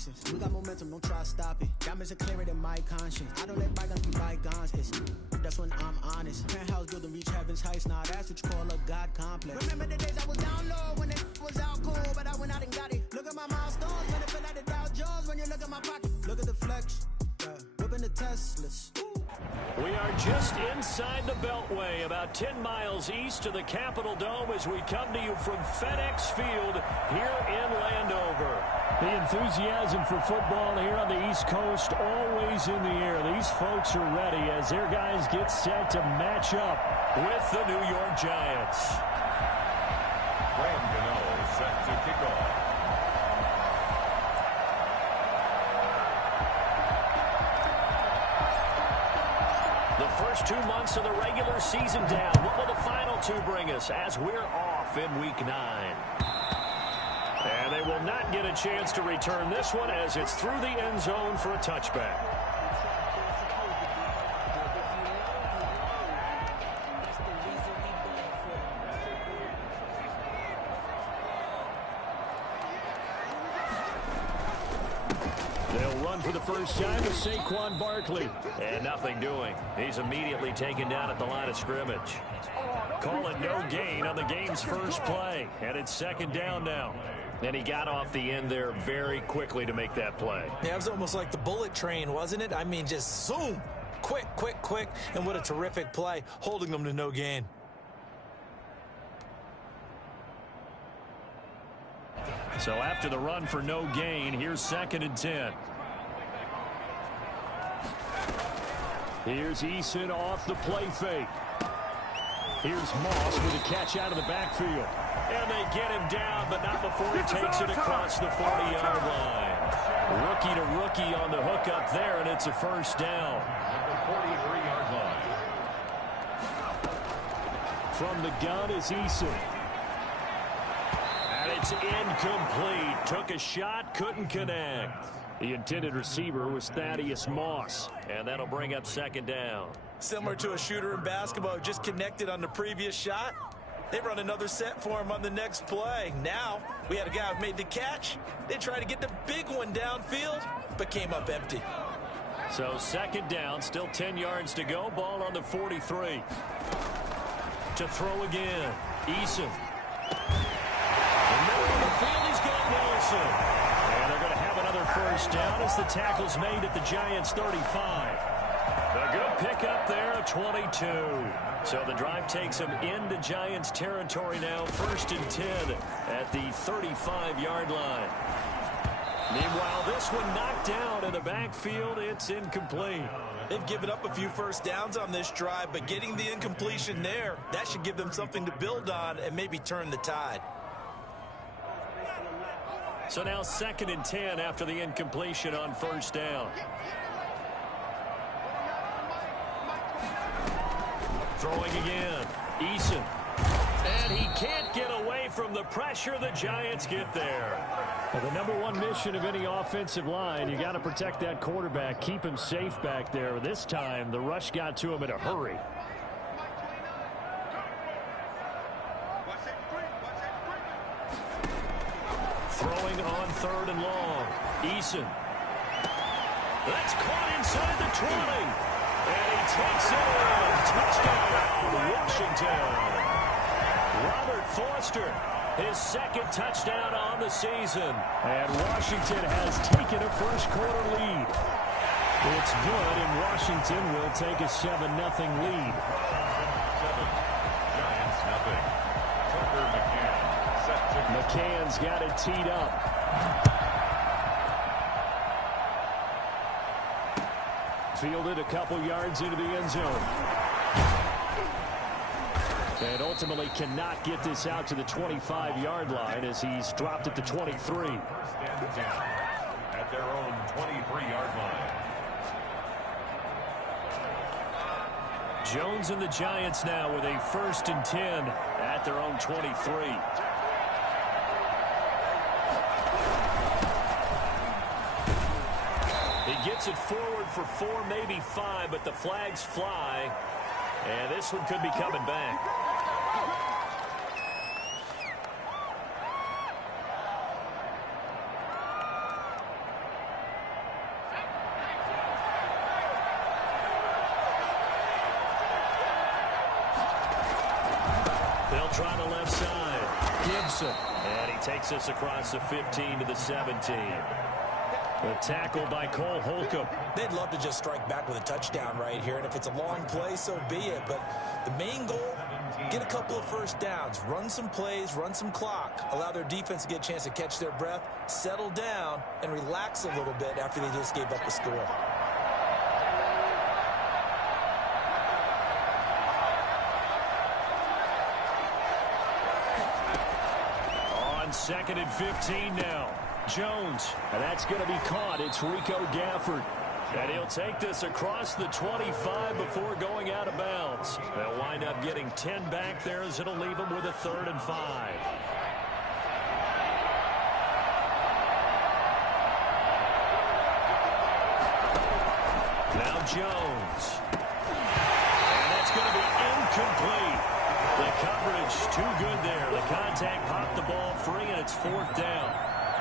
nonsense. We got momentum, don't try to stop it. Diamonds are clearer than my conscience. I don't let bygones be bygones. That's when I'm honest. Penthouse building, reach heaven's heights. Now that's what you call a God complex. Remember the days I was down low when it was out cold, but I went out and got it. Look at my milestones when it feel like the Dow Jones. When you look at my pocket, look at the flex. Whipping the Teslas. We are just inside the Beltway, about 10 miles east of the Capitol Dome as we come to you from FedEx Field here in Landover. The enthusiasm for football here on the East Coast always in the air. These folks are ready as their guys get set to match up with the New York Giants. Brandon set to kick off. The first 2 months of the regular season down. What will the final two bring us as we're off in Week 9? And they will not get a chance to return this one as it's through the end zone for a touchback. They'll run for the first time to Saquon Barkley. And nothing doing. He's immediately taken down at the line of scrimmage. Call it no gain on the game's first play. And it's second down now. And he got off the end there very quickly to make that play. Yeah, it was almost like the bullet train, wasn't it? I mean, just zoom. Quick, quick, quick. And what a terrific play, holding them to no gain. So after the run for no gain, here's 2nd and 10. Here's Eason off the play fake. Here's Moss with a catch out of the backfield. And they get him down, but not before he takes it across the 40-yard line. Rookie to rookie on the hook up there, and it's a first down. The 43-yard line. From the gun is Eason. And it's incomplete. Took a shot, couldn't connect. The intended receiver was Thaddeus Moss. And that'll bring up second down. Similar to a shooter in basketball who just connected on the previous shot. They run another set for him on the next play. Now, we had a guy who made the catch. They tried to get the big one downfield, but came up empty. So second down, still 10 yards to go. Ball on the 43. To throw again. Eason. In the middle of the field, he's got Nelson. And they're going to have another first down as the tackle's made at the Giants' 35. A good pickup there, a 22. So the drive takes them into Giants territory now, 1st and 10 at the 35-yard line. Meanwhile, this one knocked down in the backfield. It's incomplete. They've given up a few first downs on this drive, but getting the incompletion there, that should give them something to build on and maybe turn the tide. So now 2nd and 10 after the incompletion on first down. Throwing again. Eason. And he can't get away from the pressure. The Giants get there. Well, the number one mission of any offensive line, you got to protect that quarterback, keep him safe back there. This time, the rush got to him in a hurry. Throwing on 3rd and long. Eason. That's caught inside the 20. And he takes it in. Touchdown, Washington. Robert Foster, his 2nd touchdown on the season. And Washington has taken a first-quarter lead. It's good, and Washington will take a 7-0 lead. 7. Giants nothing. Tucker McCann set to McCann's got it teed up. Fielded a couple yards into the end zone. And ultimately cannot get this out to the 25-yard line as he's dropped at the 23. 1st and 10 at their own 23-yard line. Jones and the Giants now with a 1st and 10 at their own 23. He gets it forward for 4, maybe 5, but the flags fly. And this one could be coming back. They'll try the left side. Gibson. And he takes us across the 15 to the 17. The tackle by Cole Holcomb. They'd love to just strike back with a touchdown right here, and if it's a long play, so be it. But the main goal, get a couple of first downs, run some plays, run some clock, allow their defense to get a chance to catch their breath, settle down, and relax a little bit after they just gave up a score. On 2nd and 15 now. Jones, and that's going to be caught. It's Rico Gafford. And he'll take this across the 25 before going out of bounds. They'll wind up getting 10 back there as it'll leave them with a 3rd and 5. Now Jones. And that's going to be incomplete. The coverage too good there. The contact popped the ball free, and it's 4th down.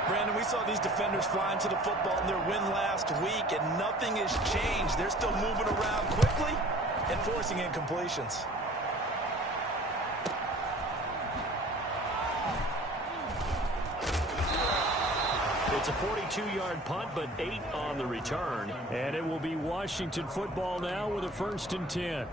Brandon, we saw these defenders flying to the football in their win last week, and nothing has changed. They're still moving around quickly and forcing incompletions. It's a 42-yard punt, but 8 on the return. And it will be Washington football now with a 1st and 10.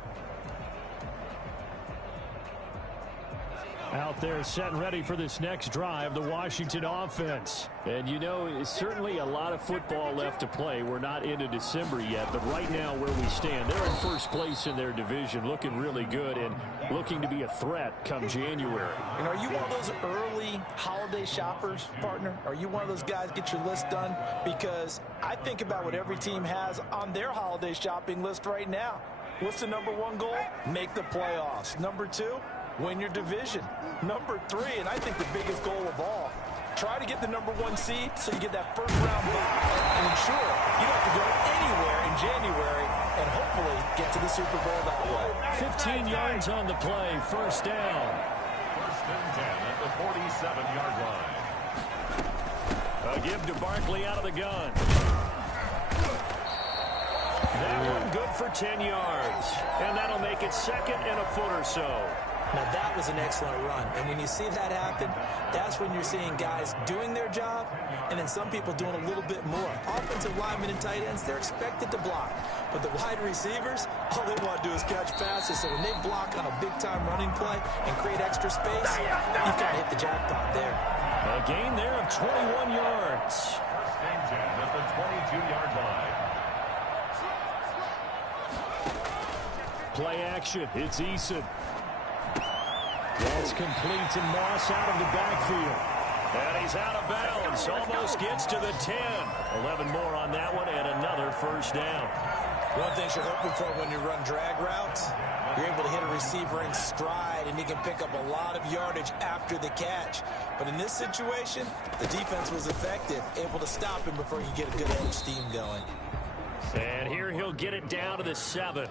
Out there set and ready for this next drive, the Washington offense. And, you know, certainly a lot of football left to play. We're not into December yet, but right now where we stand, they're in first place in their division, looking really good and looking to be a threat come January. And are you one of those early holiday shoppers, partner? Are you one of those guys get your list done? Because I think about what every team has on their holiday shopping list right now. What's the #1 goal? Make the playoffs. #2, win your division. #3, and I think the biggest goal of all, try to get the #1 seed so you get that first-round bye and ensure you don't have to go anywhere in January and hopefully get to the Super Bowl that way. 15 yards on the play, 1st down. 1st and 10 at the 47-yard line. A give to Barkley out of the gun. That one good for 10 yards. And that'll make it 2nd and a foot or so. Now, that was an excellent run. And when you see that happen, that's when you're seeing guys doing their job and then some people doing a little bit more. Offensive linemen and tight ends, they're expected to block. But the wide receivers, all they want to do is catch passes. So when they block on a big-time running play and create extra space, you've got to hit the jackpot there. A gain there of 21 yards. 1st and 10 at the 22-yard line. Play action. It's Eason. That's complete to Moss out of the backfield. And he's out of bounds. Almost gets to the 10. 11 more on that one and another 1st down. One thing you're hoping for when you run drag routes, you're able to hit a receiver in stride and he can pick up a lot of yardage after the catch. But in this situation, the defense was effective, able to stop him before you get a good head of steam going. And here he'll get it down to the 7.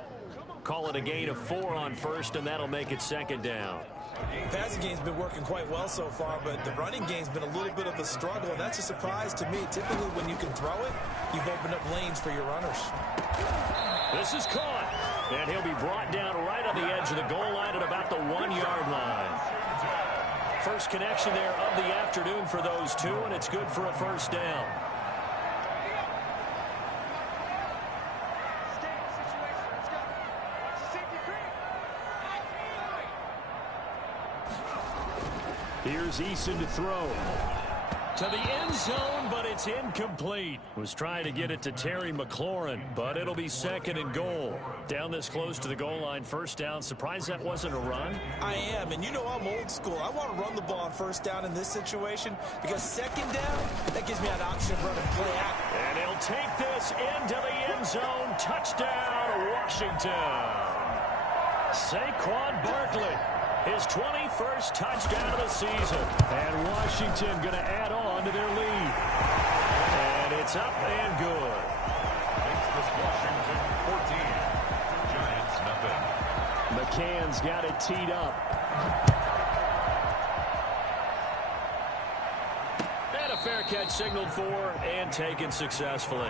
Call it a gain of 4 on 1st, and that'll make it 2nd down. The passing game's been working quite well so far, but the running game's been a little bit of a struggle, and that's a surprise to me. Typically, when you can throw it, you've opened up lanes for your runners. This is caught, and he'll be brought down right on the edge of the goal line at about the 1-yard line. First connection there of the afternoon for those two, and it's good for a 1st down. Here's Eason to throw. To the end zone, but it's incomplete. Was trying to get it to Terry McLaurin, but it'll be 2nd and goal. Down this close to the goal line, 1st down. Surprised that wasn't a run? I am, and you know I'm old school. I want to run the ball on 1st down in this situation because 2nd down, that gives me an option of running play out. And he'll take this into the end zone. Touchdown, Washington. Saquon Barkley. His 21st touchdown of the season. And Washington going to add on to their lead. And it's up and good. Makes this Washington 14. Giants nothing. McCann's got it teed up. And a fair catch signaled for and taken successfully.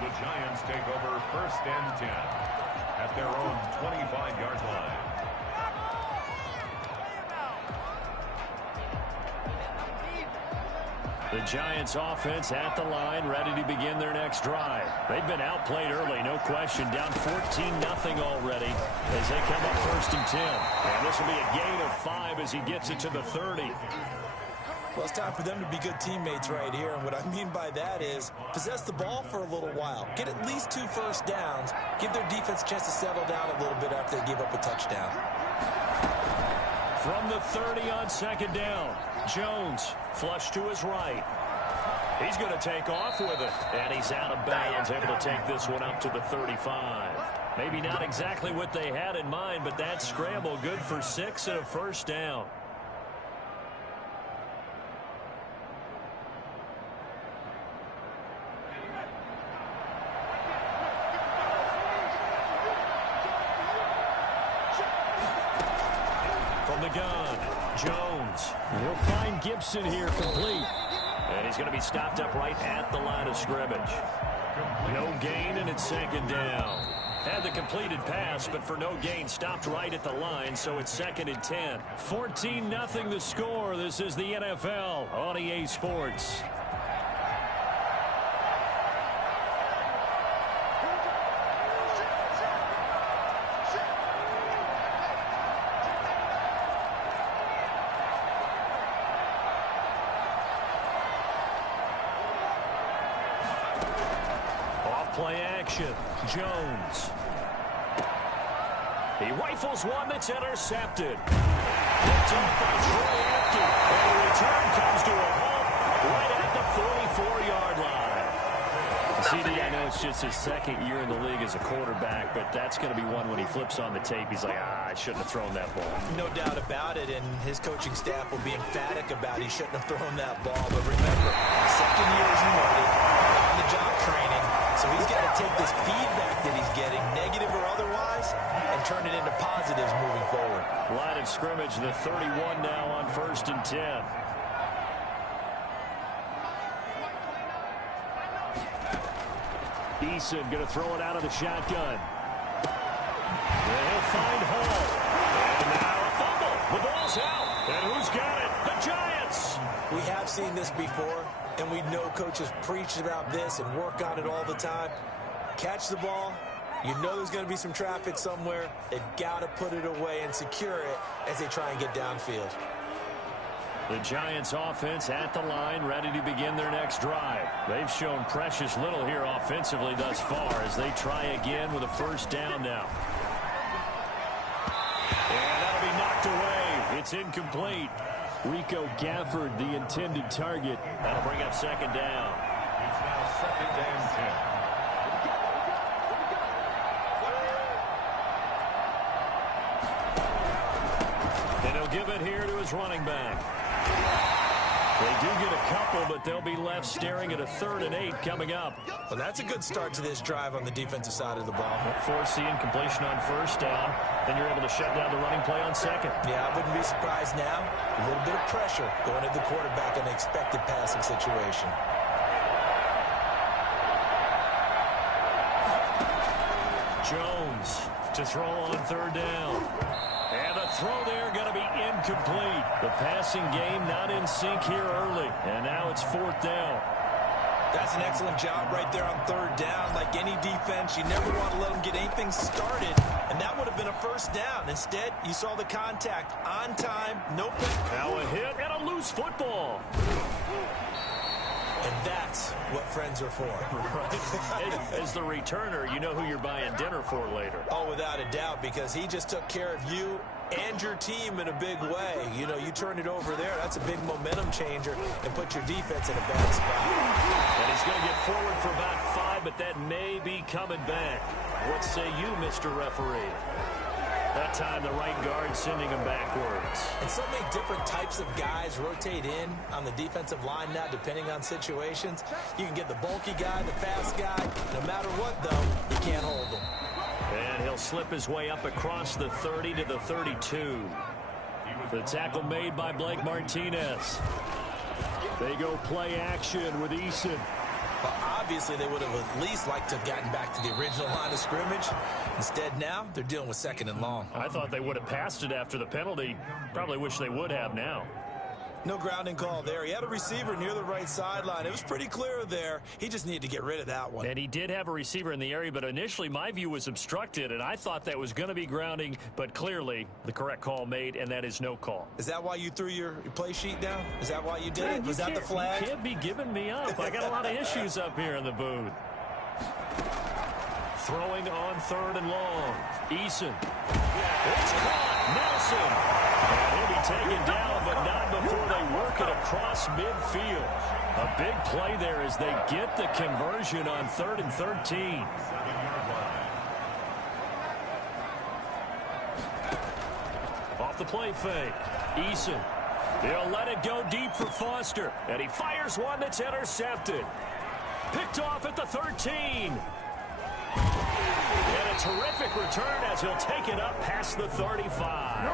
The Giants take over 1st and 10 at their own 25-yard line. The Giants offense at the line, ready to begin their next drive. They've been outplayed early, no question. Down 14-0 already as they come up 1st and 10. And this will be a gain of 5 as he gets it to the 30. Well, it's time for them to be good teammates right here. And what I mean by that is possess the ball for a little while. Get at least 2 first downs. Give their defense a chance to settle down a little bit after they give up a touchdown. From the 30 on 2nd down, Jones flush to his right. He's going to take off with it. And he's out of bounds, able to take this one up to the 35. Maybe not exactly what they had in mind, but that scramble good for 6 and a first down. From the gun, Jones. He'll find Gibson here complete. And he's going to be stopped up right at the line of scrimmage. No gain, and it's 2nd down. Had the completed pass, but for no gain, stopped right at the line, so it's 2nd and 10. 14-0 the score. This is the NFL on EA Sports. Play action. Jones. He rifles one that's intercepted. Picked up by Troy Apke. And the return comes to a halt right at the 44-yard line. CD, I know it's just his 2nd year in the league as a quarterback, but that's going to be one when he flips on the tape. He's like, I shouldn't have thrown that ball. No doubt about it, and his coaching staff will be emphatic about he shouldn't have thrown that ball. But remember, 2nd year as you noted, on-the-job training. So he's got to take this feedback that he's getting, negative or otherwise, and turn it into positives moving forward. Line of scrimmage, the 31 now on 1st and 10. Eason going to throw it out of the shotgun. And he'll find Hall. And now a fumble. The ball's out. And who's got it? The Giants. We have seen this before, and we know coaches preach about this and work on it all the time. Catch the ball. You know there's going to be some traffic somewhere. They've got to put it away and secure it as they try and get downfield. The Giants offense at the line, ready to begin their next drive. They've shown precious little here offensively thus far as they try again with a 1st down now. And that'll be knocked away. It's incomplete. Rico Gafford, the intended target. That'll bring up 2nd down. It's now 2nd and 10. And he'll give it here to his running back. They do get a couple, but they'll be left staring at a 3rd and 8 coming up. Well, that's a good start to this drive on the defensive side of the ball. Force the incompletion on 1st down. Then you're able to shut down the running play on 2nd. Yeah, I wouldn't be surprised now. A little bit of pressure going at the quarterback in an expected passing situation. Jones to throw on 3rd down. And the throw there going to be incomplete. The passing game not in sync here early. And now it's 4th down. That's an excellent job right there on 3rd down. Like any defense, you never want to let them get anything started. And that would have been a 1st down. Instead, you saw the contact on time, no penalty. Now a hit and a loose football. And that's what friends are for. Right. As the returner, you know who you're buying dinner for later. Oh, without a doubt, because he just took care of you and your team in a big way. You know, you turn it over there, that's a big momentum changer and put your defense in a bad spot. And he's going to get forward for about 5, but that may be coming back. What say you, Mr. Referee? That time, the right guard sending him backwards. And so many different types of guys rotate in on the defensive line now, depending on situations. You can get the bulky guy, the fast guy. No matter what, though, you can't hold them. And he'll slip his way up across the 30 to the 32. The tackle made by Blake Martinez. They go play action with Eason. Well, obviously, they would have at least liked to have gotten back to the original line of scrimmage. Instead, now, they're dealing with 2nd and long. I thought they would have passed it after the penalty. Probably wish they would have now. No grounding call there. He had a receiver near the right sideline. It was pretty clear there. He just needed to get rid of that one. And he did have a receiver in the area, but initially my view was obstructed, and I thought that was going to be grounding, but clearly the correct call made, and that is no call. Is that why you threw your play sheet down? Is that why you did it? Was that the flag? You can't be giving me up. I got a lot of issues up here in the booth. Throwing on 3rd and long. Eason. It's caught. Nelson. And he'll be taken down, but not before they work it across midfield. A big play there as they get the conversion on 3rd and 13. Off the play fake. Eason. He'll let it go deep for Foster. And he fires one that's intercepted. Picked off at the 13. And a terrific return as he'll take it up past the 35.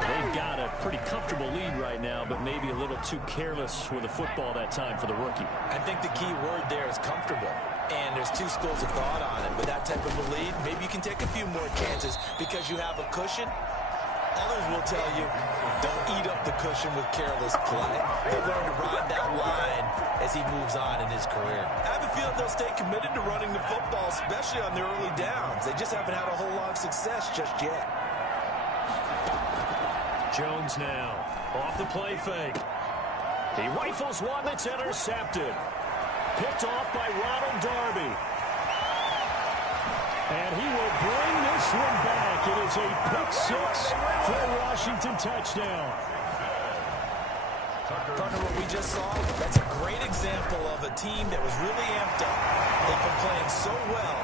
They've got a pretty comfortable lead right now, but maybe a little too careless with the football that time for the rookie. I think the key word there is comfortable. And there's two schools of thought on it. With that type of a lead, maybe you can take a few more chances because you have a cushion. Others will tell you, don't eat up the cushion with careless play. He'll learn to ride that line as he moves on in his career. I have a feeling they'll stay committed to running the football, especially on their early downs. They just haven't had a whole lot of success just yet. Jones now, off the play fake. He rifles one that's intercepted. Picked off by Ronald Darby. And he will bring this one back. It is a pick-6 for a Washington touchdown. Partner, what we just saw, that's a great example of a team that was really amped up. They've been playing so well,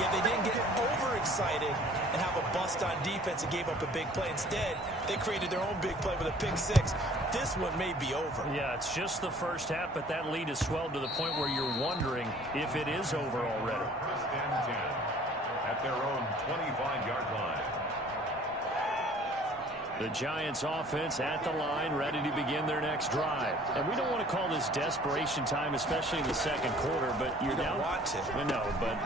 yet they didn't get overexcited and have a bust on defense and gave up a big play. Instead, they created their own big play with a pick-6. This one may be over. Yeah, it's just the first half, but that lead has swelled to the point where you're wondering if it is over already. First and 10 at their own 25-yard line. The Giants offense at the line, ready to begin their next drive. And we don't want to call this desperation time, especially in the second quarter, but you're down. Want to. No, but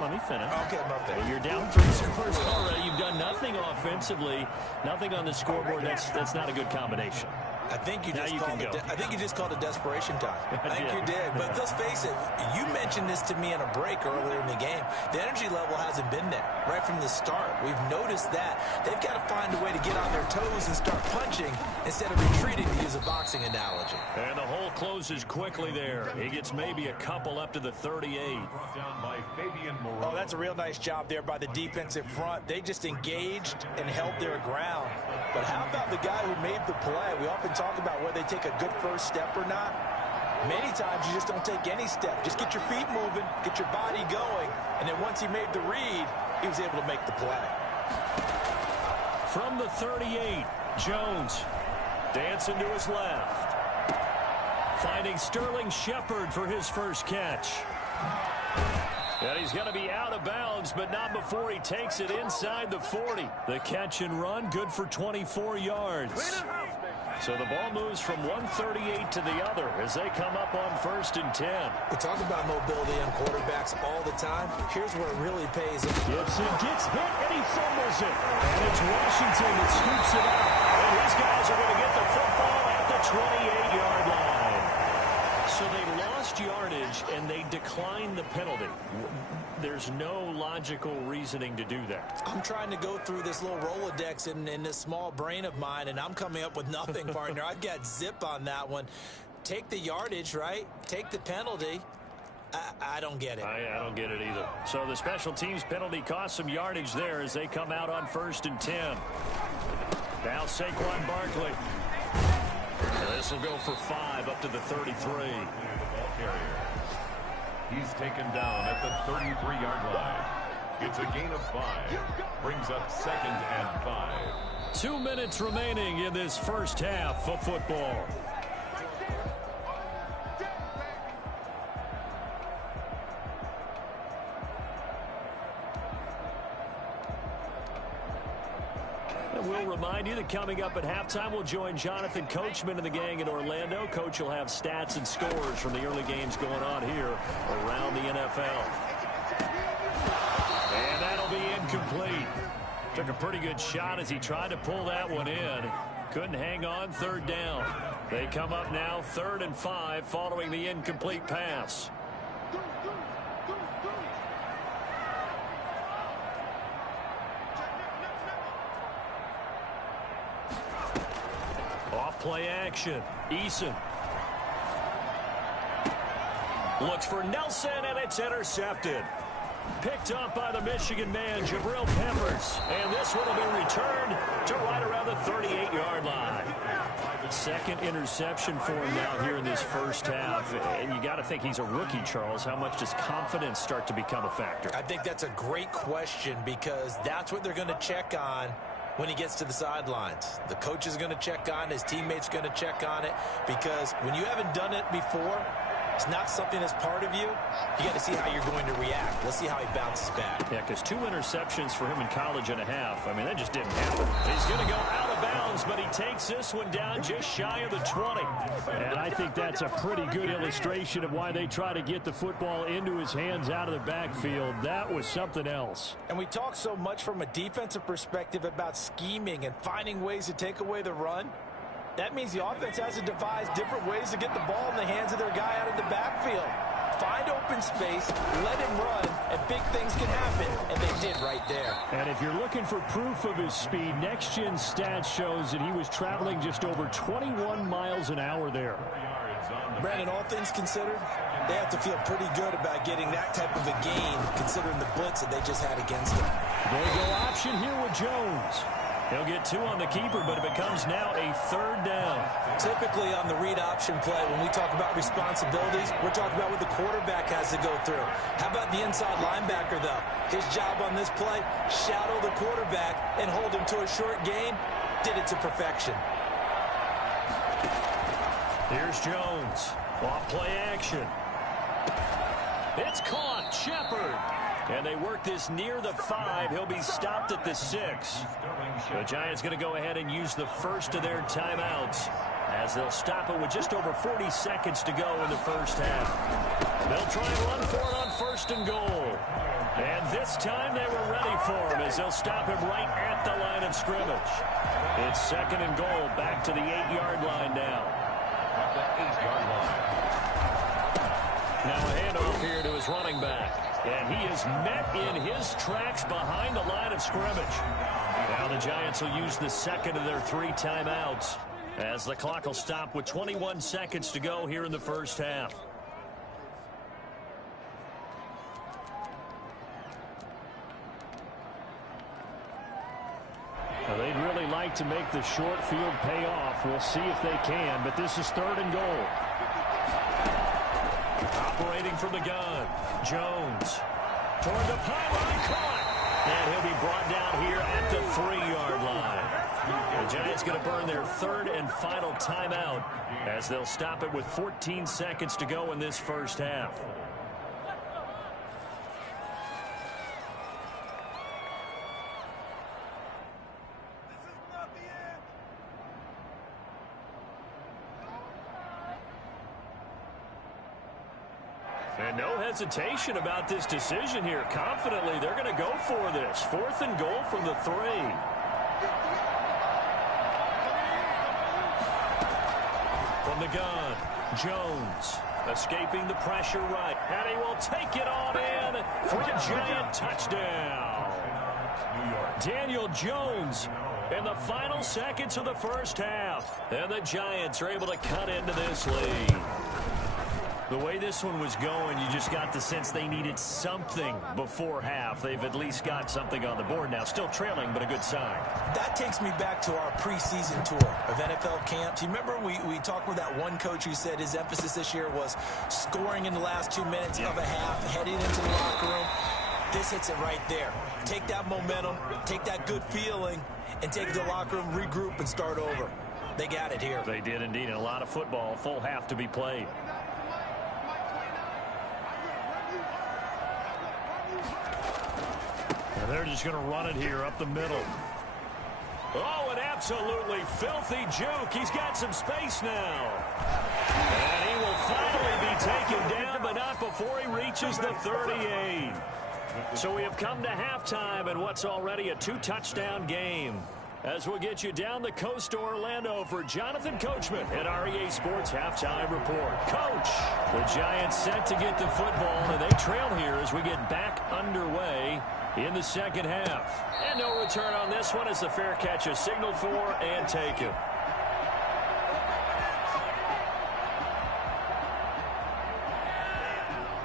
let me finish. Okay, I'm up there. You're down 3 scores already. You've done nothing offensively, nothing on the scoreboard. That's not a good combination. I think you just called it desperation time. I think you did. But let's face it, you mentioned this to me in a break earlier in the game. The energy level hasn't been there right from the start. We've noticed that. They've got to find a way to get on their toes and start punching instead of retreating, to use a boxing analogy. And the hole closes quickly there. He gets maybe a couple up to the 38. Oh, that's a real nice job there by the defensive front. They just engaged and held their ground. But how about the guy who made the play? We often talk about whether they take a good first step or not. Many times you just don't take any step. Just get your feet moving, get your body going, and then once he made the read, he was able to make the play. From the 38, Jones dancing to his left. Finding Sterling Shepard for his first catch. And he's going to be out of bounds, but not before he takes it inside the 40. The catch and run, good for 24 yards. So the ball moves from 138 to the other as they come up on 1st and 10. We talk about mobility on quarterbacks all the time. Here's where it really pays. Gibson gets hit, and he fumbles it. And it's Washington that scoops it up. And his guys are going to get the football at the 28-yard line. So they lost yardage, and they declined the penalty. There's no logical reasoning to do that. I'm trying to go through this little Rolodex in this small brain of mine, and I'm coming up with nothing, partner. I've got zip on that one. Take the yardage, right? Take the penalty. I don't get it. I don't get it either. So the special teams penalty cost some yardage there as they come out on 1st and 10. Now Saquon Barkley. This will go for 5 up to the 33. He's taken down at the 33-yard line. It's a gain of 5. Brings up 2nd and 5. 2 minutes remaining in this first half of football. We'll remind you that coming up at halftime, we'll join Jonathan Coachman and the gang in Orlando. Coach will have stats and scores from the early games going on here around the NFL. And that'll be incomplete. Took a pretty good shot as he tried to pull that one in. Couldn't hang on, third down. They come up now 3rd and 5 following the incomplete pass. Off play action. Eason looks for Nelson, and it's intercepted. Picked up by the Michigan man, Jabril Peppers. And this one will be returned to right around the 38-yard line. Second interception for him now here in this first half. And you got to think he's a rookie, Charles. How much does confidence start to become a factor? I think that's a great question because that's what they're going to check on when he gets to the sidelines. The coach is going to check on it. His teammates going to check on it because when you haven't done it before, it's not something that's part of you. You got to see how you're going to react. Let's see how he bounces back. Yeah, because 2 interceptions for him in college and a half. I mean, that just didn't happen. He's going to go out of bounds, but he takes this one down just shy of the 20. And I think that's a pretty good illustration of why they try to get the football into his hands out of the backfield. That was something else. And we talk so much from a defensive perspective about scheming and finding ways to take away the run. That means the offense has to devise different ways to get the ball in the hands of their guy out of the backfield. Find open space, let him run, and big things can happen, and they did right there. And if you're looking for proof of his speed, Next Gen Stats shows that he was traveling just over 21 miles an hour there. Brandon, all things considered, they have to feel pretty good about getting that type of a gain, considering the blitz that they just had against them. They go option here with Jones. He'll get 2 on the keeper, but it becomes now a 3rd down. Typically on the read option play, when we talk about responsibilities, we're talking about what the quarterback has to go through. How about the inside linebacker, though? His job on this play, shadow the quarterback and hold him to a short gain. Did it to perfection. Here's Jones. Off play action. It's caught. Shepard. And they work this near the 5. He'll be stopped at the 6. The Giants going to go ahead and use the first of their timeouts as they'll stop it with just over 40 seconds to go in the first half. They'll try and run for it on 1st and goal. And this time they were ready for him as they'll stop him right at the line of scrimmage. It's 2nd and goal, back to the 8-yard line now. At the 8-yard line. Now a handoff here to his running back. And he is met in his tracks behind the line of scrimmage. Now the Giants will use the 2nd of their 3 timeouts as the clock will stop with 21 seconds to go here in the first half. Now they'd really like to make the short field pay off. We'll see if they can, but this is 3rd and goal. Operating from the gun, Jones toward the pylon, caught, and he'll be brought down here at the 3-yard line. The Giants going to burn their 3rd and final timeout as they'll stop it with 14 seconds to go in this first half. And no hesitation about this decision here. Confidently, they're going to go for this. 4th and goal from the 3. From the gun, Jones escaping the pressure right. And he will take it on in for a Giant touchdown. Daniel Jones in the final seconds of the first half. And the Giants are able to cut into this lead. The way this one was going, you just got the sense they needed something before half. They've at least got something on the board now. Still trailing, but a good sign. That takes me back to our preseason tour of NFL camps. You remember we talked with that one coach who said his emphasis this year was scoring in the last 2 minutes of a half, heading into the locker room. This hits it right there. Take that momentum, take that good feeling, and take it to the locker room, regroup, and start over. They got it here. They did indeed. And a lot of football, full half to be played. And they're just going to run it here up the middle. Oh, an absolutely filthy juke. He's got some space now. And he will finally be taken down, but not before he reaches the 38. So we have come to halftime in what's already a 2-touchdown game. As we'll get you down the coast to Orlando for Jonathan Coachman at REA Sports Halftime Report. Coach, the Giants set to get the football, and they trail here as we get back underway in the second half. And no return on this one as the fair catch is signaled for and taken.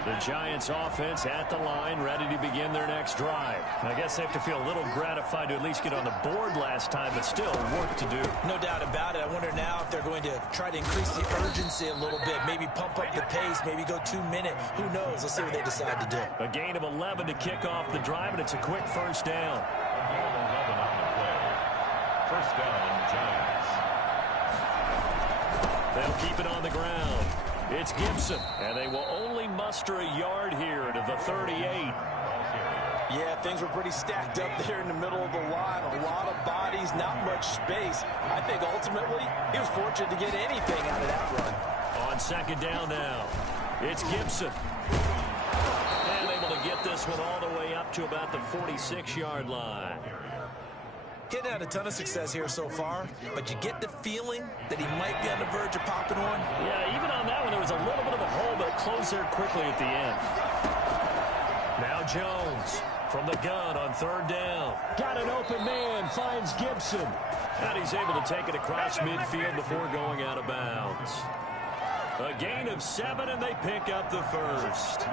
The Giants offense at the line, ready to begin their next drive. I guess they have to feel a little gratified to at least get on the board last time, but still work to do. No doubt about it. I wonder now if they're going to try to increase the urgency a little bit, maybe pump up the pace, maybe go 2 minute. Who knows? Let's see what they decide to do. A gain of 11 to kick off the drive, and it's a quick first down. A gain of 11 on the play. First down, Giants. They'll keep it on the ground. It's Gibson, and they will only muster a yard here to the 38. Yeah, things were pretty stacked up there in the middle of the line. A lot of bodies, not much space. I think ultimately he was fortunate to get anything out of that run. On second down now, it's Gibson. And able to get this one all the way up to about the 46-yard line. Getting had a ton of success here so far, but you get the feeling that he might be on the verge of popping one. Yeah, even on that one, there was a little bit of a hole, but it closed there quickly at the end. Now Jones from the gun on third down. Got an open man, finds Gibson. And he's able to take it across midfield before going out of bounds. A gain of 7, and they pick up the first.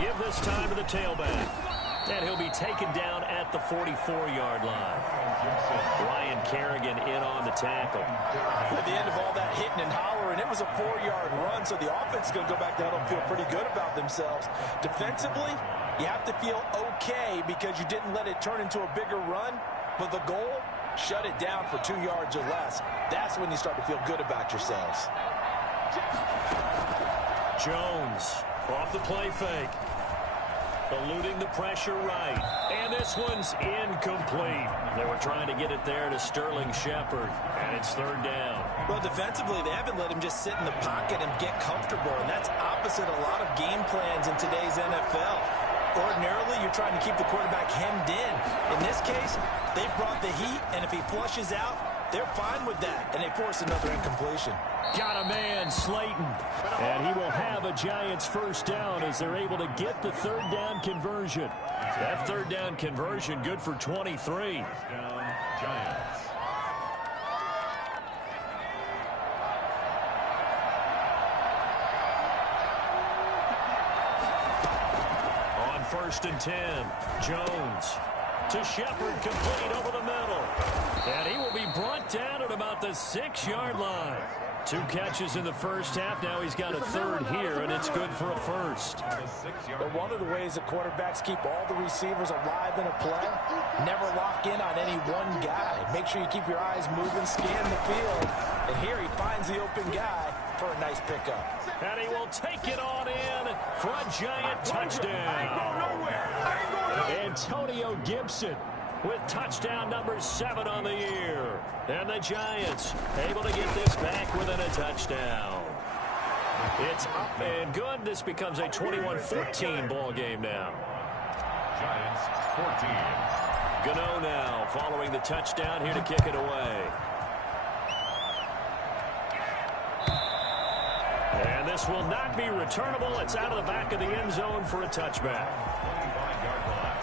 Give this time to the tailback. And he'll be taken down at the 44-yard line. Ryan Kerrigan in on the tackle. At the end of all that hitting and hollering, it was a 4-yard run, so the offense is going to go back down and feel pretty good about themselves. Defensively, you have to feel okay because you didn't let it turn into a bigger run, but the goal, shut it down for 2 yards or less. That's when you start to feel good about yourselves. Jones off the play fake. Eluding the pressure right. And this one's incomplete. They were trying to get it there to Sterling Shepard. And it's third down. Well, defensively, they haven't let him just sit in the pocket and get comfortable. And that's opposite a lot of game plans in today's NFL. Ordinarily, you're trying to keep the quarterback hemmed in. In this case, they brought the heat. And if he flushes out, they're fine with that. And they force another incompletion. Got a man, Slayton. And he will have a Giants first down as they're able to get the third down conversion. That third down conversion good for 23. Down, Giants. On first and 10, Jones to Shepard, complete over the middle. And he will be brought down at about the 6-yard line. 2 catches in the first half. Now he's got a third here, and it's good for a first. But one of the ways that quarterbacks keep all the receivers alive in a play, never lock in on any one guy. Make sure you keep your eyes moving, scan the field. And here he finds the open guy for a nice pickup. And he will take it on in for a Giant touchdown. Antonio Gibson with touchdown number 7 on the year. And the Giants able to get this back within a touchdown. It's up and good. This becomes a 21-14 ball game now. Giants 14. Gano now following the touchdown here to kick it away. And this will not be returnable. It's out of the back of the end zone for a touchback. 25-yard line.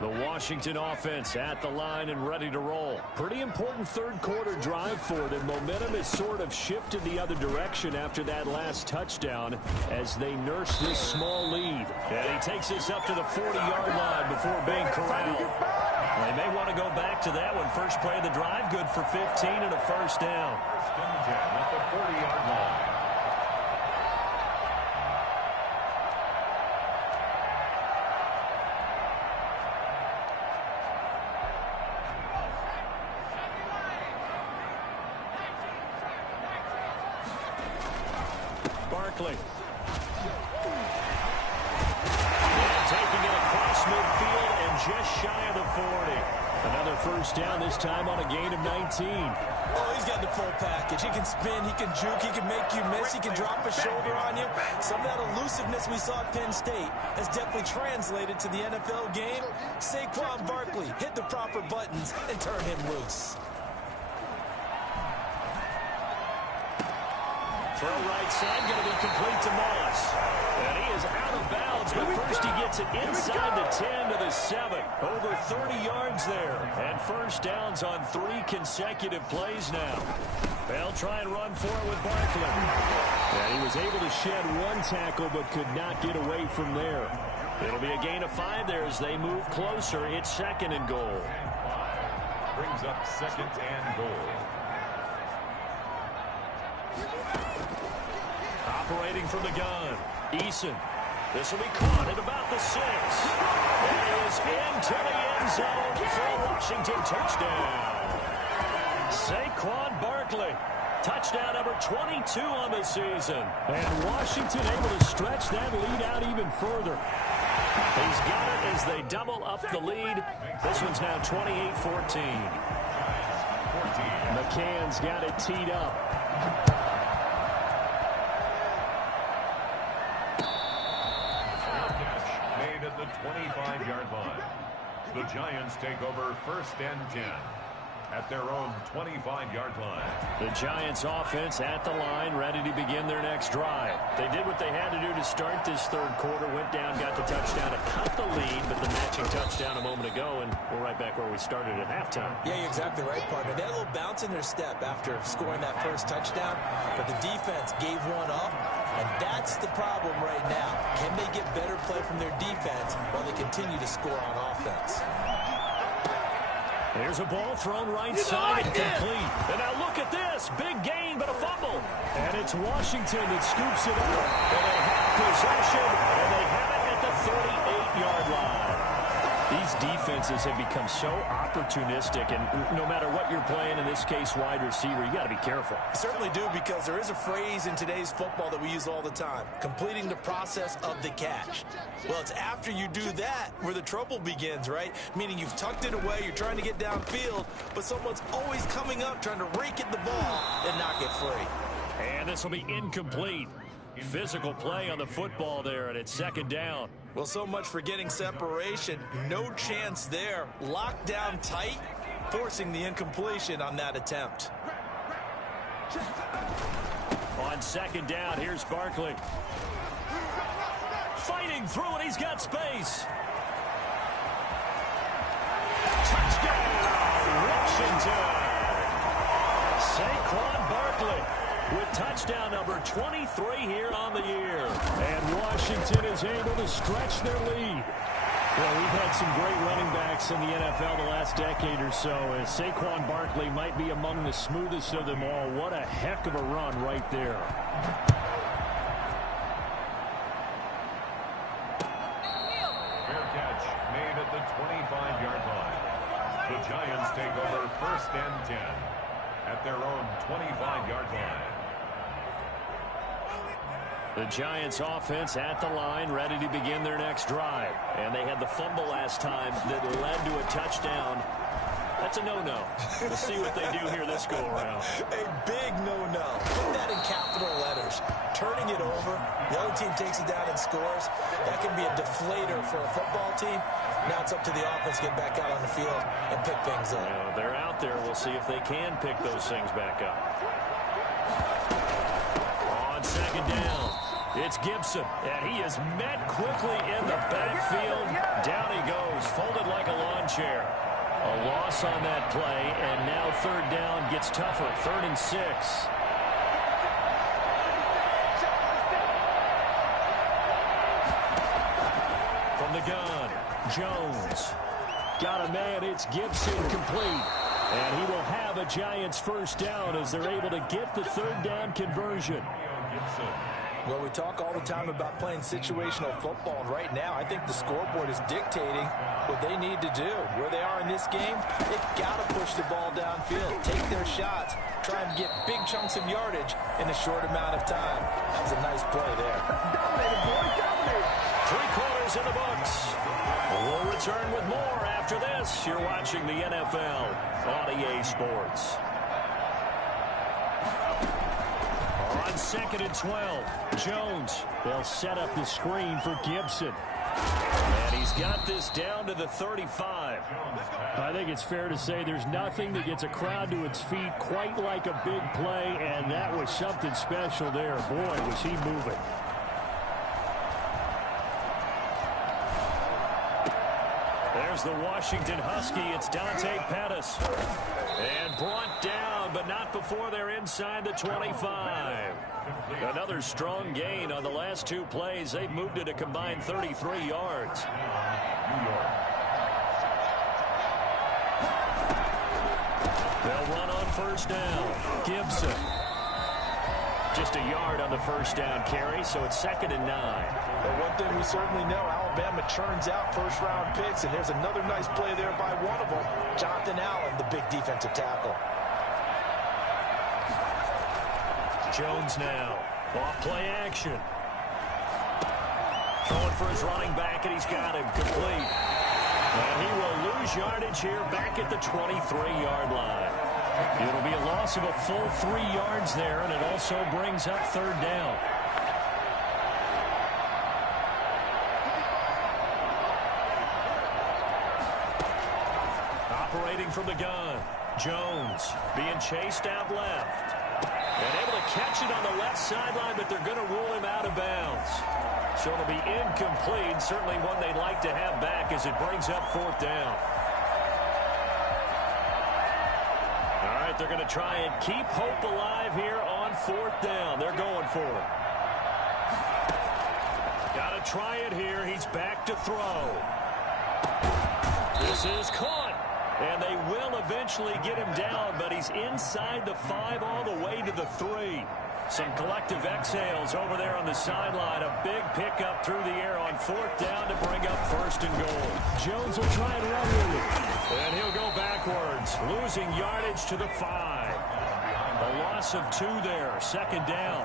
The Washington offense at the line and ready to roll. Pretty important third quarter drive for them. Momentum has sort of shifted the other direction after that last touchdown as they nurse this small lead. And he takes this up to the 40-yard line before being corralled. They may want to go back to that one. First play of the drive, good for 15 and a first down. First and 10 at the 40-yard line. Barkley. And taking it across midfield, and just shy of the 40. Another first down, this time on a gain of 19. Oh, he's got the full package. He can spin, he can juke, he can make you miss, he can drop a shoulder on you. Some of that elusiveness we saw at Penn State has definitely translated to the NFL game. Saquon Barkley hit the proper buttons and turn him loose. Throw right side, going to be complete to Moss. And he is out of bounds, but first he gets it inside the 10 to the 7. Over 30 yards there. And first downs on 3 consecutive plays now. They'll try and run for it with Barkley. And he was able to shed 1 tackle, but could not get away from there. It'll be a gain of 5 there as they move closer. It's 2nd and goal. Brings up 2nd and goal. Operating from the gun, Eason. This will be caught at about the 6. It is into the end zone for a Washington touchdown. Saquon Barkley, touchdown number 22 on the season. And Washington able to stretch that lead out even further. He's got it as they double up the lead. This one's now 28-14. McCann's got it teed up. At the 25-yard line. The Giants take over 1st and 10 at their own 25-yard line. The Giants offense at the line, ready to begin their next drive. They did what they had to do to start this 3rd quarter, went down, got the touchdown to cut the lead, but the matching touchdown a moment ago, and we're right back where we started at halftime. Yeah, you're exactly right, partner. They had a little bounce in their step after scoring that first touchdown, but the defense gave one up, and that's the problem right now. Can they get better play from their defense while they continue to score on offense? There's a ball thrown right side and complete. And now look at this. Big gain, but a fumble. And it's Washington that scoops it up. And they have possession, and they have it at the 38-yard line. These defenses have become so opportunistic, and no matter what you're playing, in this case wide receiver, you got to be careful. You certainly do, because there is a phrase in today's football that we use all the time, completing the process of the catch. Well, it's after you do that where the trouble begins, right? Meaning you've tucked it away, you're trying to get downfield, but someone's always coming up trying to rake at the ball and knock it free. And this will be incomplete. Physical play on the football there, and it's 2nd down. Well, so much for getting separation. No chance there. Locked down tight, forcing the incompletion on that attempt. On 2nd down, here's Barkley. Fighting through it, he's got space. Touchdown, Washington. Saquon Barkley with touchdown number 23 here on the year. And Washington is able to stretch their lead. Well, we've had some great running backs in the NFL the last decade or so, and Saquon Barkley might be among the smoothest of them all. What a heck of a run right there. Fair catch made at the 25-yard line. The Giants take over 1st and 10 at their own 25-yard line. The Giants offense at the line, ready to begin their next drive. And they had the fumble last time that led to a touchdown. That's a no-no. We'll see what they do here this go-around. A big no-no. Put that in capital letters. Turning it over, the other team takes it down and scores. That can be a deflator for a football team. Now it's up to the offense to get back out on the field and pick things up. Yeah, they're out there. We'll see if they can pick those things back up. On 2nd down, it's Gibson, and he is met quickly in the backfield. Down he goes, folded like a lawn chair. A loss on that play, and now 3rd down gets tougher. 3rd and 6. From the gun, Jones. Got a man, it's Gibson complete. And he will have a Giants 1st down as they're able to get the 3rd down conversion. Well, we talk all the time about playing situational football, and right now I think the scoreboard is dictating what they need to do. Where they are in this game, they've got to push the ball downfield, take their shots, try and get big chunks of yardage in a short amount of time. That was a nice play there. Dominated, boy, dominated. 3 quarters in the books. We'll return with more after this, you're watching the NFL on EA Sports. On 2nd and 12, Jones. They'll set up the screen for Gibson. And he's got this down to the 35. I think it's fair to say there's nothing that gets a crowd to its feet quite like a big play, and that was something special there. Boy, was he moving. There's the Washington Husky. It's Dante Pettis. And brought down, but not before they're inside the 25. Another strong gain on the last two plays. They've moved it a combined 33 yards. They'll run on first down. Gibson. Just a yard on the first down carry, so it's 2nd and 9. But one thing we certainly know, Alabama churns out first-round picks, and there's another nice play there by one of them, Jonathan Allen, the big defensive tackle. Jones now. Off play action. Throwing for his running back, and he's got him complete. And he will lose yardage here back at the 23-yard line. It'll be a loss of a full 3 yards there, and it also brings up 3rd down. Operating from the gun, Jones being chased out left. And able to catch it on the left sideline, but they're going to rule him out of bounds. So it'll be incomplete, certainly one they'd like to have back as it brings up 4th down. All right, they're going to try and keep hope alive here on 4th down. They're going for it. Got to try it here. He's back to throw. This is caught. And they will eventually get him down, but he's inside the 5 all the way to the 3. Some collective exhales over there on the sideline. A big pickup through the air on 4th down to bring up 1st and goal. Jones will try and run with it. And he'll go backwards, losing yardage to the 5. A loss of 2 there, 2nd down.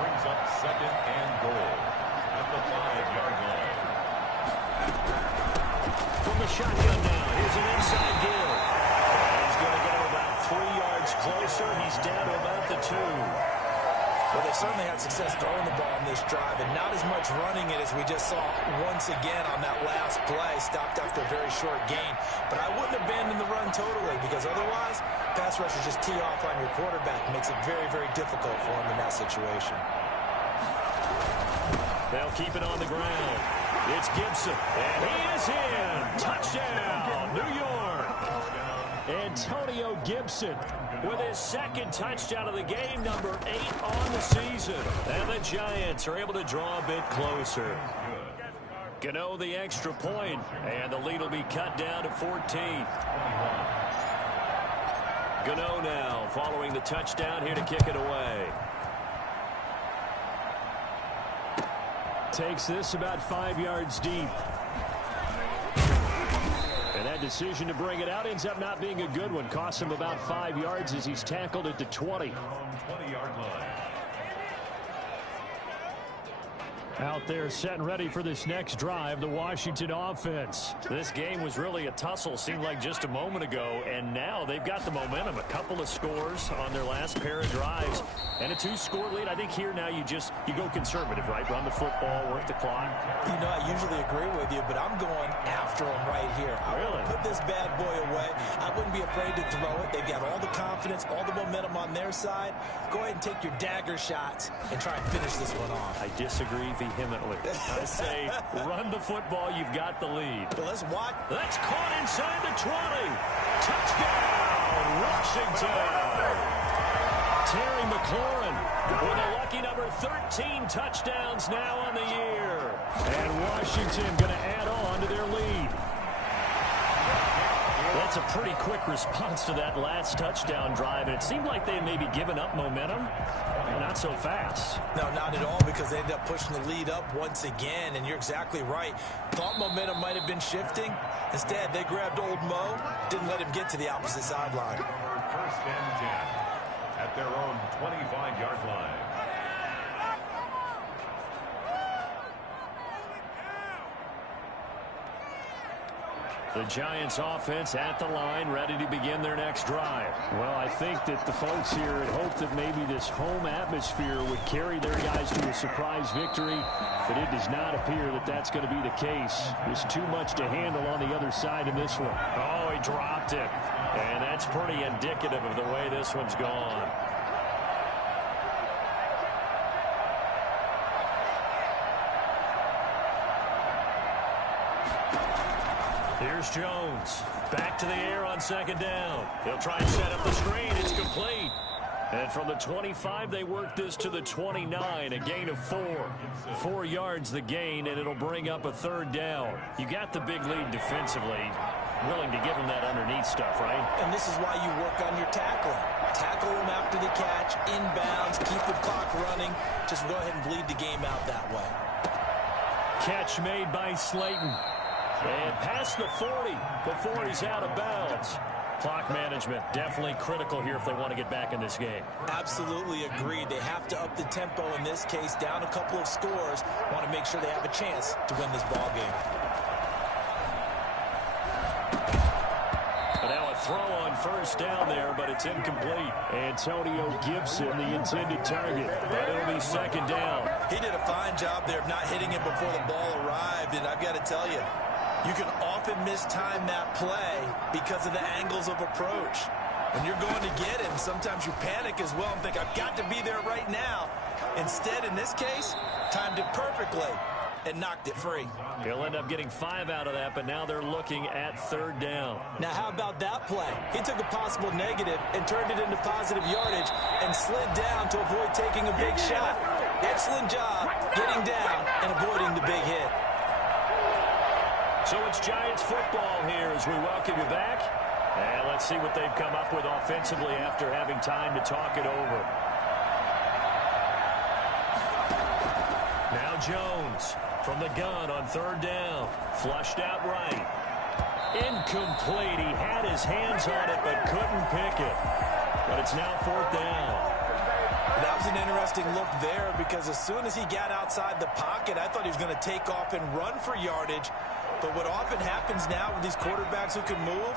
Brings up 2nd and goal at the 5-yard line. From the shotgun now, here's an inside give. He's going to get him about 3 yards closer. He's down to about the 2. Well, they certainly had success throwing the ball on this drive, and not as much running it as we just saw once again on that last play. Stopped after a very short gain. But I wouldn't abandon the run totally, because otherwise, pass rushers just tee off on your quarterback. It makes it very, very difficult for him in that situation. They'll keep it on the ground. It's Gibson, and he is in. Touchdown, New York. Antonio Gibson With his 2nd touchdown of the game, number 8 on the season. And the Giants are able to draw a bit closer. Gano the extra point, and the lead will be cut down to 14. Gano now following the touchdown here to kick it away. Takes this about 5 yards deep. And that decision to bring it out ends up not being a good one. Costs him about 5 yards as he's tackled at the 20. 20-yard line. Out there set and ready for this next drive, the Washington offense. This game was really a tussle, seemed like just a moment ago, and now they've got the momentum. A couple of scores on their last pair of drives, and a 2-score lead. I think here now you go conservative, right? Run the football, work the clock. You know, I usually agree with you, but I'm going after him right here. I Really? put this bad boy away. I wouldn't be afraid to throw it. They've got all the confidence, all the momentum on their side. Go ahead and take your dagger shots and try and finish this one off. I disagree vehemently. I say run the football, you've got the lead. But let's watch. That's caught inside the 20. Touchdown, Washington. Terry McLaurin with a lucky number 13 touchdowns now on the year. And Washington going to add on to their lead. That's a pretty quick response to that last touchdown drive, and it seemed like they had maybe given up momentum. Not so fast. No, not at all, because they ended up pushing the lead up once again, and you're exactly right. Thought momentum might have been shifting. Instead, they grabbed old Mo, didn't let him get to the opposite sideline. First and 10 at their own 25-yard line. The Giants offense at the line, ready to begin their next drive. Well, I think that the folks here had hoped that maybe this home atmosphere would carry their guys to a surprise victory, but it does not appear that that's going to be the case. There's too much to handle on the other side in this one. Oh, he dropped it. And that's pretty indicative of the way this one's gone. Here's Jones. Back to the air on second down. He'll try and set up the screen. It's complete. And from the 25, they work this to the 29, a gain of 4. 4 yards the gain, and it'll bring up a third down. You got the big lead defensively. Willing to give him that underneath stuff, right? And this is why you work on your tackling. Tackle him after the catch, inbounds, keep the clock running. Just go ahead and bleed the game out that way. Catch made by Slayton. And past the 40 before he's out of bounds. Clock management definitely critical here if they want to get back in this game. Absolutely agreed. They have to up the tempo in this case, down a couple of scores. Want to make sure they have a chance to win this ball game. But now a throw on first down there, but it's incomplete. Antonio Gibson, the intended target. But it'll be second down. He did a fine job there of not hitting him before the ball arrived, and I've got to tell you, you can often mistime that play because of the angles of approach. When you're going to get him, sometimes you panic as well and think, I've got to be there right now. Instead, in this case, timed it perfectly and knocked it free. He'll end up getting 5 out of that, but now they're looking at third down. Now, how about that play? He took a possible negative and turned it into positive yardage and slid down to avoid taking a big shot. Excellent job getting down and avoiding the big hit. So it's Giants football here as we welcome you back. And let's see what they've come up with offensively after having time to talk it over. Now Jones from the gun on third down. Flushed out right. Incomplete. He had his hands on it but couldn't pick it. But it's now fourth down. That was an interesting look there because as soon as he got outside the pocket, I thought he was going to take off and run for yardage. But what often happens now with these quarterbacks who can move,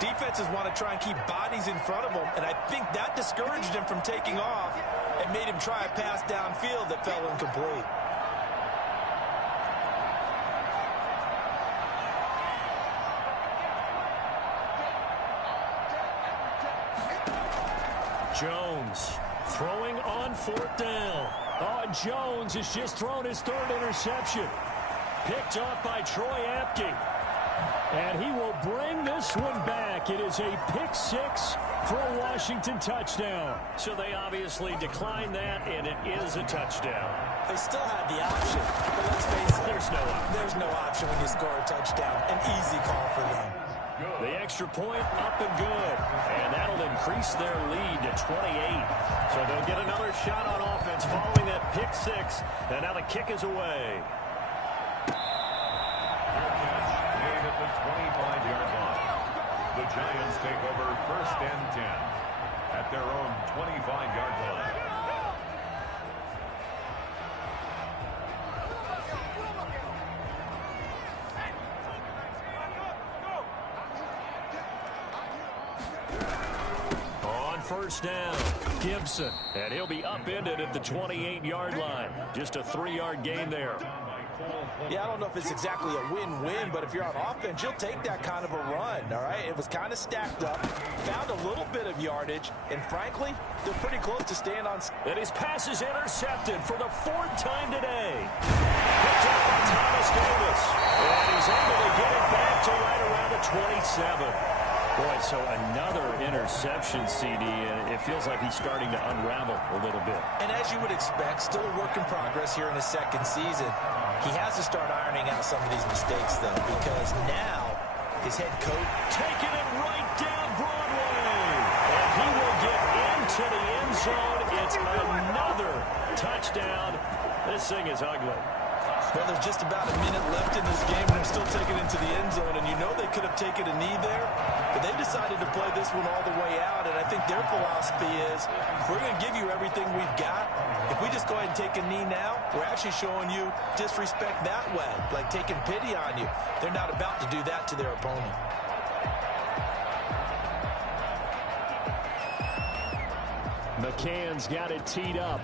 defenses want to try and keep bodies in front of them, and I think that discouraged him from taking off and made him try a pass downfield that fell incomplete. Jones throwing on fourth down. Oh, Jones has just thrown his third interception. Picked off by Troy Apke. And he will bring this one back. It is a pick 6 for a Washington touchdown. So they obviously declined that, and it is a touchdown. They still had the option, but let's face it, There's no option. There's no option when you score a touchdown. An easy call for them. The extra point up and good. And that'll increase their lead to 28. So they'll get another shot on offense following that pick 6. And now the kick is away. Made at the 25-yard line. The Giants take over first and 10 at their own 25-yard line. First down, Gibson. And he'll be upended at the 28-yard line. Just a 3-yard gain there. Yeah, I don't know if it's exactly a win-win, but if you're on offense, you'll take that kind of a run, all right? It was kind of stacked up, found a little bit of yardage, and frankly, they're pretty close to staying on. And his pass is intercepted for the 4th time today. Picked up by Thomas Davis. And he's able to get it back to right around the 27. Boy, so another interception, CD, and it feels like he's starting to unravel a little bit. And as you would expect, still a work in progress here in his second season. He has to start ironing out some of these mistakes, though, because now his head coach taking it right down Broadway. And he will get into the end zone. It's another touchdown. This thing is ugly. Well, there's just about a minute left in this game, and they're still taking it into the end zone. And you know they could have taken a knee there, but they decided to play this one all the way out. And I think their philosophy is, we're going to give you everything we've got. If we just go ahead and take a knee now, we're actually showing you disrespect that way, like taking pity on you. They're not about to do that to their opponent. McCann's got it teed up.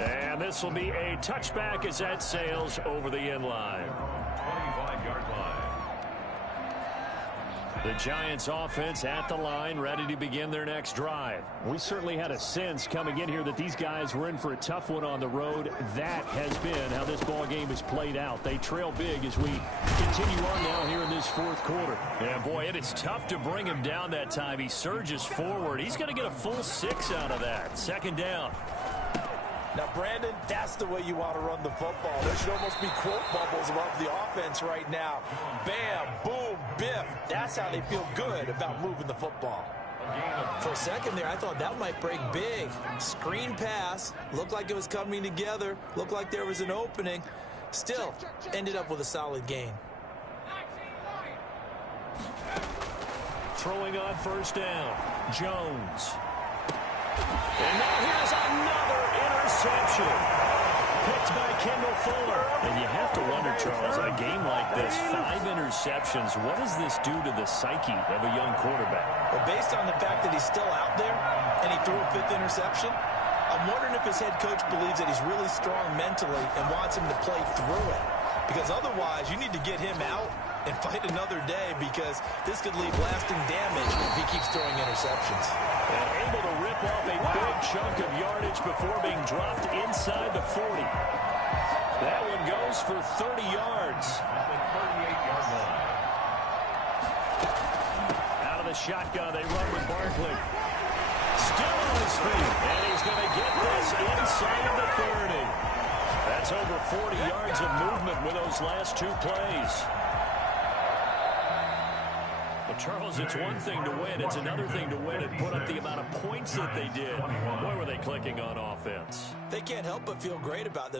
And this will be a touchback as that sails over the end line. 25-yard line. The Giants offense at the line, ready to begin their next drive. We certainly had a sense coming in here that these guys were in for a tough one on the road. That has been how this ball game has played out. They trail big as we continue on now here in this fourth quarter. Yeah, boy, it is tough to bring him down that time. He surges forward. He's going to get a full 6 out of that. Second down. Now, Brandon, that's the way you want to run the football. There should almost be quote bubbles above the offense right now. Bam, boom, biff. That's how they feel good about moving the football. For a second there, I thought that might break big. Screen pass. Looked like it was coming together. Looked like there was an opening. Still, ended up with a solid gain. Throwing on first down. Jones. And now here's another interception. Picked by Kendall Fuller. And you have to wonder, Charles, in a game like this, 5 interceptions, what does this do to the psyche of a young quarterback? Well, based on the fact that he's still out there and he threw a 5th interception, I'm wondering if his head coach believes that he's really strong mentally and wants him to play through it. Because otherwise, you need to get him out and fight another day, because this could leave lasting damage if he keeps throwing interceptions. And able to rip off a big chunk of yardage before being dropped inside the 40. That one goes for 30 yards. Out of the shotgun, they run with Barkley. Still on his feet, and he's going to get this inside of the 30. That's over 40 yards of movement with those last 2 plays. But Charles, it's one thing to win. It's another thing to win and put up the amount of points that they did. Boy, were they clicking on offense. They can't help but feel great about them.